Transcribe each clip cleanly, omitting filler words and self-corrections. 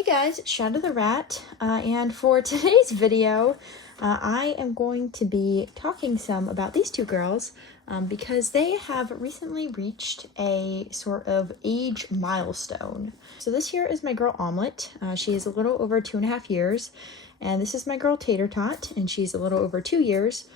Hey guys, it's Shadow the Rat, and for today's video, I am going to be talking some about these two girls because they have recently reached a sort of age milestone. So this here is my girl Omelet. She is a little over 2.5 years, and this is my girl Tater Tot, and she's a little over 2 years.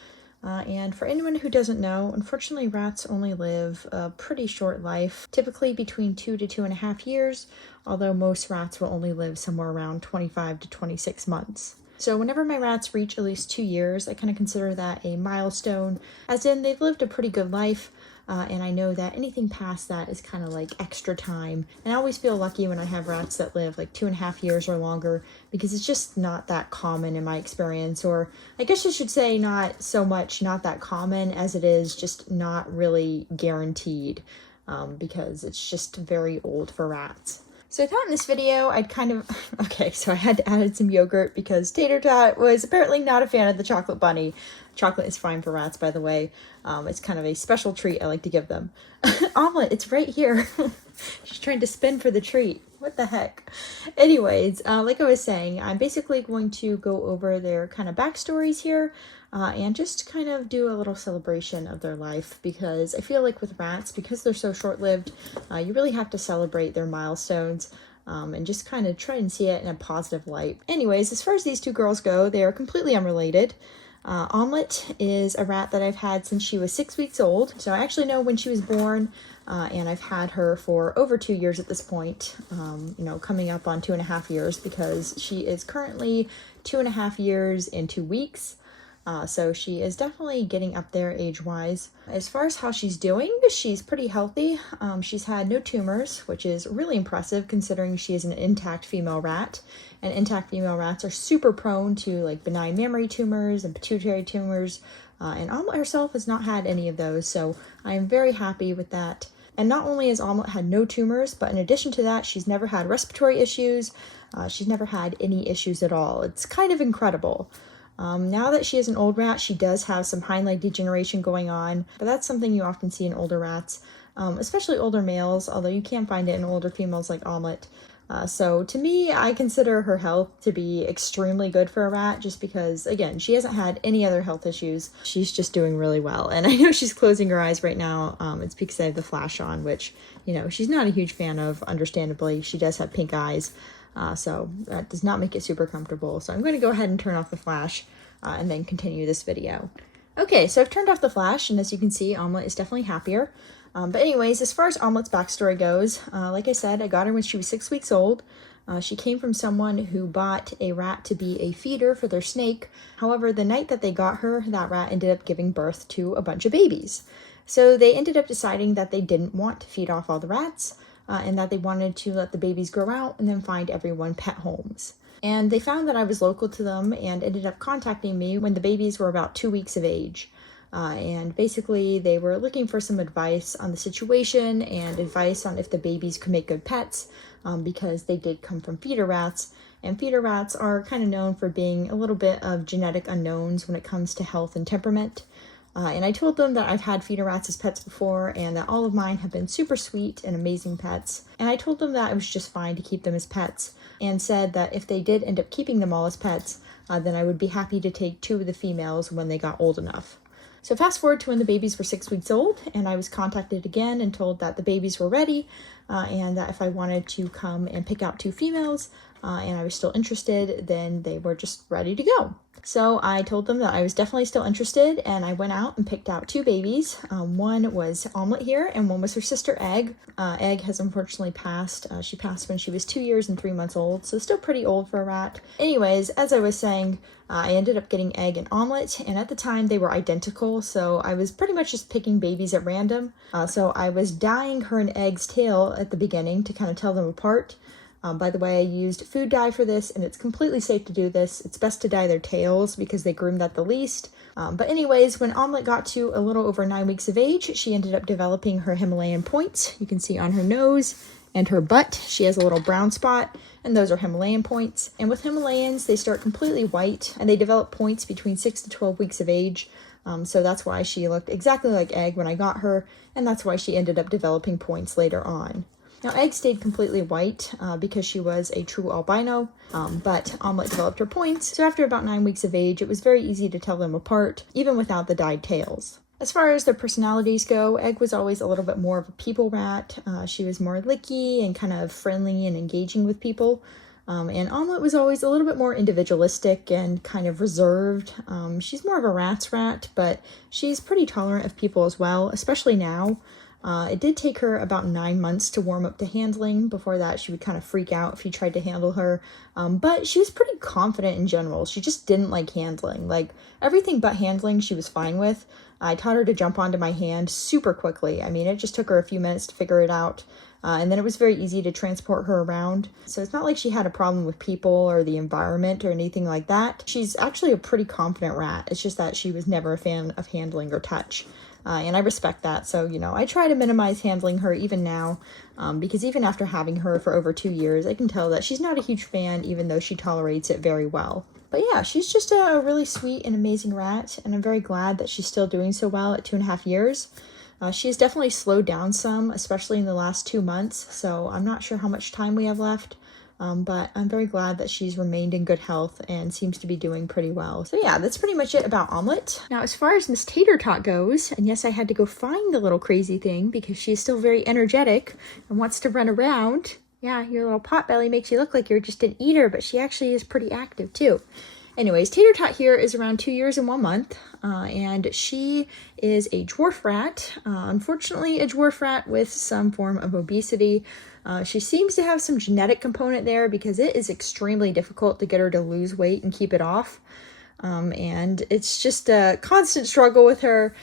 And for anyone who doesn't know, unfortunately rats only live a pretty short life, typically between 2 to 2.5 years, although most rats will only live somewhere around 25 to 26 months. So whenever my rats reach at least 2 years, I kind of consider that a milestone, as in they've lived a pretty good life, and I know that anything past that is kind of like extra time. And I always feel lucky when I have rats that live like 2.5 years or longer, because it's just not that common in my experience, or I guess I should say not so much not that common as it is just not really guaranteed, because it's just very old for rats. So I thought in this video I'd kind of, okay, so I had to add some yogurt because Tater Tot was apparently not a fan of the chocolate bunny. Chocolate is fine for rats, by the way. It's kind of a special treat I like to give them. Omelet, it's right here. She's trying to spin for the treat. What the heck? Anyways, like I was saying, I'm basically going to go over their kind of backstories here and just kind of do a little celebration of their life, because I feel like with rats, because they're so short-lived, you really have to celebrate their milestones and just kind of try and see it in a positive light. Anyways, as far as these two girls go, they are completely unrelated. Omelet is a rat that I've had since she was 6 weeks old, so I actually know when she was born, and I've had her for over 2 years at this point, coming up on 2.5 years, because she is currently 2.5 years and 2 weeks. So she is definitely getting up there age-wise. As far as how she's doing, she's pretty healthy. She's had no tumors, which is really impressive considering she is an intact female rat. And intact female rats are super prone to like benign mammary tumors and pituitary tumors. And Omelet herself has not had any of those, so I am very happy with that. And not only has Omelet had no tumors, but in addition to that, she's never had respiratory issues. She's never had any issues at all. It's kind of incredible. Now that she is an old rat, she does have some hind leg degeneration going on, but that's something you often see in older rats, especially older males, although you can find it in older females like Omelet. So to me, I consider her health to be extremely good for a rat, just because, again, she hasn't had any other health issues. She's just doing really well. And I know she's closing her eyes right now. It's because I have the flash on, which, she's not a huge fan of, understandably. She does have pink eyes. So that does not make it super comfortable. So I'm going to go ahead and turn off the flash and then continue this video. Okay, so I've turned off the flash, and as you can see, Omelet is definitely happier. But anyways, as far as Omelet's backstory goes, like I said, I got her when she was 6 weeks old. She came from someone who bought a rat to be a feeder for their snake. However, the night that they got her, that rat ended up giving birth to a bunch of babies. So they ended up deciding that they didn't want to feed off all the rats, and that they wanted to let the babies grow out and then find everyone pet homes. And they found that I was local to them and ended up contacting me when the babies were about 2 weeks of age. And basically they were looking for some advice on the situation and advice on if the babies could make good pets, because they did come from feeder rats. And feeder rats are kind of known for being a little bit of genetic unknowns when it comes to health and temperament. And I told them that I've had feeder rats as pets before, and that all of mine have been super sweet and amazing pets. And I told them that it was just fine to keep them as pets, and said that if they did end up keeping them all as pets, then I would be happy to take 2 of the females when they got old enough. So fast forward to when the babies were 6 weeks old, and I was contacted again and told that the babies were ready, and that if I wanted to come and pick out 2 females, and I was still interested, then they were just ready to go. So I told them that I was definitely still interested, and I went out and picked out 2 babies. One was Omelet here, and one was her sister Egg. Egg has unfortunately passed. She passed when she was 2 years and 3 months old, so still pretty old for a rat. Anyways, as I was saying, I ended up getting Egg and Omelet, and at the time they were identical, so I was pretty much just picking babies at random. So I was dyeing her and Egg's tail at the beginning to kind of tell them apart. By the way, I used food dye for this, and it's completely safe to do this. It's best to dye their tails because they groomed at the least. But anyways, when Omelet got to a little over 9 weeks of age, she ended up developing her Himalayan points. You can see on her nose and her butt, she has a little brown spot, and those are Himalayan points. And with Himalayans, they start completely white, and they develop points between 6 to 12 weeks of age. So that's why she looked exactly like Egg when I got her, and that's why she ended up developing points later on. Now, Egg stayed completely white because she was a true albino, but Omelet developed her points, so after about 9 weeks of age, it was very easy to tell them apart, even without the dyed tails. As far as their personalities go, Egg was always a little bit more of a people rat. She was more licky and kind of friendly and engaging with people. And Omelet was always a little bit more individualistic and kind of reserved. She's more of a rat's rat, but she's pretty tolerant of people as well, especially now. It did take her about 9 months to warm up to handling. Before that, she would kind of freak out if you tried to handle her. But she was pretty confident in general. She just didn't like handling. Like, everything but handling she was fine with. I taught her to jump onto my hand super quickly. I mean, it just took her a few minutes to figure it out. And then it was very easy to transport her around. So it's not like she had a problem with people or the environment or anything like that. She's actually a pretty confident rat. It's just that she was never a fan of handling or touch. And I respect that. So, I try to minimize handling her even now, because even after having her for over 2 years, I can tell that she's not a huge fan, even though she tolerates it very well. But yeah, she's just a really sweet and amazing rat, and I'm very glad that she's still doing so well at 2.5 years. She has definitely slowed down some, especially in the last 2 months, so I'm not sure how much time we have left. But I'm very glad that she's remained in good health and seems to be doing pretty well. So yeah, that's pretty much it about Omelet. Now, as far as Miss Tater Tot goes, and yes, I had to go find the little crazy thing because she's still very energetic and wants to run around. Yeah, your little potbelly makes you look like you're just an eater, but she actually is pretty active too. Anyways, Tater Tot here is around 2 years and 1 month, and she is a dwarf rat. Unfortunately, a dwarf rat with some form of obesity. She seems to have some genetic component there because it is extremely difficult to get her to lose weight and keep it off. And it's just a constant struggle with her.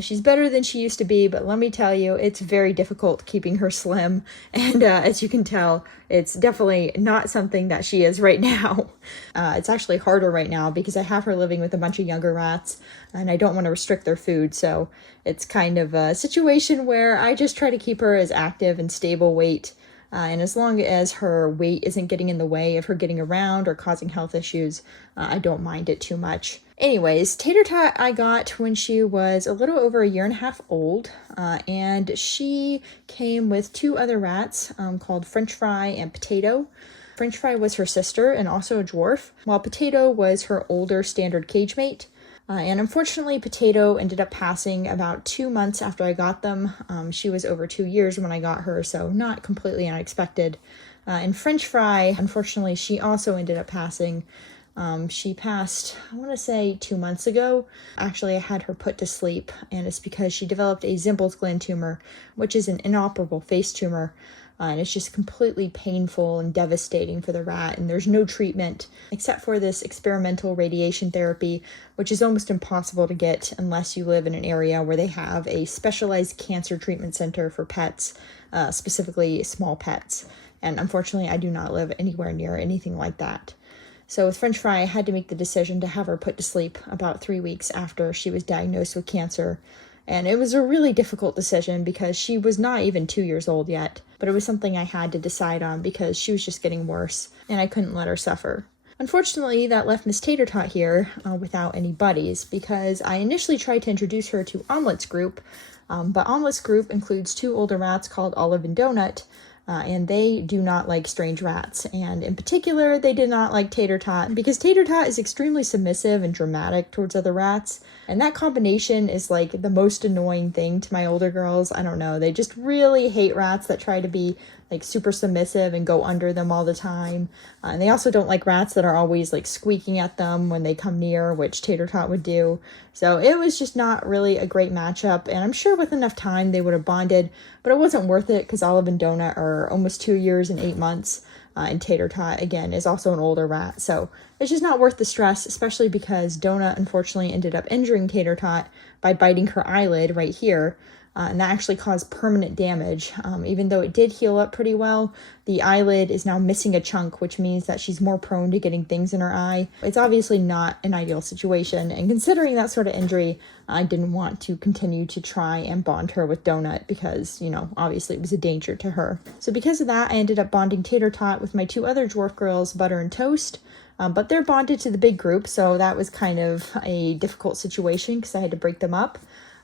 She's better than she used to be, but let me tell you, it's very difficult keeping her slim. And as you can tell, it's definitely not something that she is right now. It's actually harder right now because I have her living with a bunch of younger rats and I don't want to restrict their food. So it's kind of a situation where I just try to keep her as active and stable weight. And as long as her weight isn't getting in the way of her getting around or causing health issues, I don't mind it too much. Anyways, Tater Tot I got when she was a little over 1.5 years old, and she came with 2 other rats called French Fry and Potato. French Fry was her sister and also a dwarf, while Potato was her older standard cage mate. And unfortunately, Potato ended up passing about 2 months after I got them. She was over 2 years when I got her, so not completely unexpected. And French Fry, unfortunately, she also ended up passing. She passed, I want to say 2 months ago. Actually, I had her put to sleep, and it's because she developed a Zimbel's gland tumor, which is an inoperable face tumor. And it's just completely painful and devastating for the rat. And there's no treatment except for this experimental radiation therapy, which is almost impossible to get unless you live in an area where they have a specialized cancer treatment center for pets, specifically small pets. And unfortunately, I do not live anywhere near anything like that. So with French Fry, I had to make the decision to have her put to sleep about 3 weeks after she was diagnosed with cancer. And it was a really difficult decision because she was not even 2 years old yet, but it was something I had to decide on because she was just getting worse and I couldn't let her suffer. Unfortunately, that left Miss Tater Tot here without any buddies because I initially tried to introduce her to Omelet's group, but Omelet's group includes 2 older rats called Olive and Donut, and they do not like strange rats. And in particular, they did not like Tater Tot because Tater Tot is extremely submissive and dramatic towards other rats. And that combination is like the most annoying thing to my older girls. I don't know. They just really hate rats that try to be like super submissive and go under them all the time. And they also don't like rats that are always like squeaking at them when they come near, which Tater Tot would do. So it was just not really a great matchup. And I'm sure with enough time they would have bonded, but it wasn't worth it because Olive and Donut are almost 2 years and 8 months. And Tater Tot, again, is also an older rat. So it's just not worth the stress, especially because Donut unfortunately ended up injuring Tater Tot by biting her eyelid right here. And that actually caused permanent damage. Even though it did heal up pretty well, the eyelid is now missing a chunk, which means that she's more prone to getting things in her eye. It's obviously not an ideal situation, and considering that sort of injury, I didn't want to continue to try and bond her with Donut because, obviously it was a danger to her. So because of that, I ended up bonding Tater Tot with my 2 other dwarf girls, Butter and Toast. But they're bonded to the big group, so that was kind of a difficult situation because I had to break them up.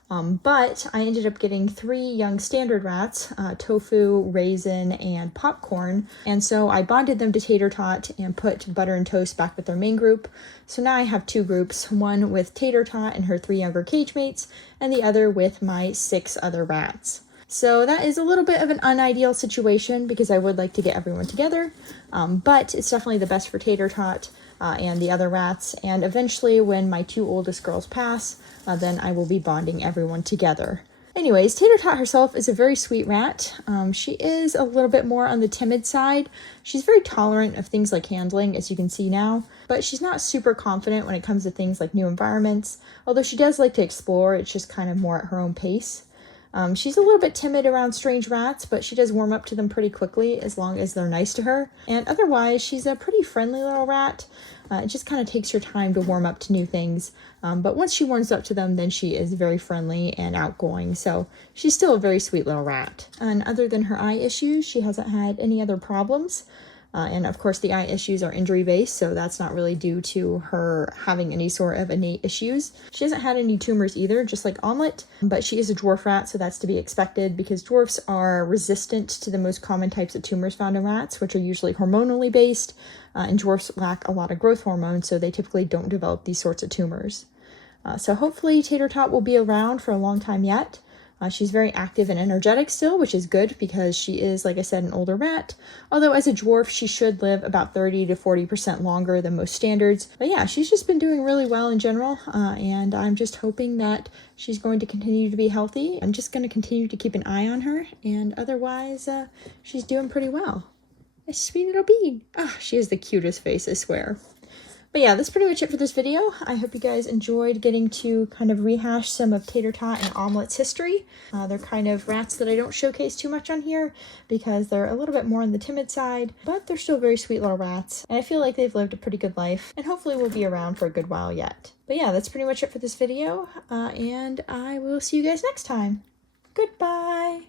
But I ended up getting 3 young standard rats, Tofu, Raisin, and Popcorn. And so I bonded them to Tater Tot and put Butter and Toast back with their main group. So now I have 2 groups, one with Tater Tot and her 3 younger cage mates, and the other with my 6 other rats. So that is a little bit of an unideal situation because I would like to get everyone together, but it's definitely the best for Tater Tot and the other rats. And eventually when my 2 oldest girls pass, then I will be bonding everyone together. Anyways, Tater Tot herself is a very sweet rat. She is a little bit more on the timid side. She's very tolerant of things like handling, as you can see now, but she's not super confident when it comes to things like new environments, although she does like to explore. It's just kind of more at her own pace. She's a little bit timid around strange rats, but she does warm up to them pretty quickly as long as they're nice to her. And otherwise, she's a pretty friendly little rat. It just kind of takes her time to warm up to new things. But once she warms up to them, then she is very friendly and outgoing. So she's still a very sweet little rat. And other than her eye issues, she hasn't had any other problems. And of course the eye issues are injury based, so that's not really due to her having any sort of innate issues. She hasn't had any tumors either, just like Omelet, but she is a dwarf rat, so that's to be expected because dwarfs are resistant to the most common types of tumors found in rats, which are usually hormonally based, and dwarfs lack a lot of growth hormone, so they typically don't develop these sorts of tumors. So hopefully Tater Tot will be around for a long time yet. She's very active and energetic still, which is good because she is, like I said, an older rat. Although as a dwarf, she should live about 30 to 40% longer than most standards. But yeah, she's just been doing really well in general. And I'm just hoping that she's going to continue to be healthy. I'm just going to continue to keep an eye on her. And otherwise, she's doing pretty well. A sweet little bean. She has the cutest face, I swear. But yeah, that's pretty much it for this video. I hope you guys enjoyed getting to kind of rehash some of Tater Tot and Omelet's history. They're kind of rats that I don't showcase too much on here because they're a little bit more on the timid side, but they're still very sweet little rats. And I feel like they've lived a pretty good life and hopefully will be around for a good while yet. But yeah, that's pretty much it for this video. And I will see you guys next time. Goodbye.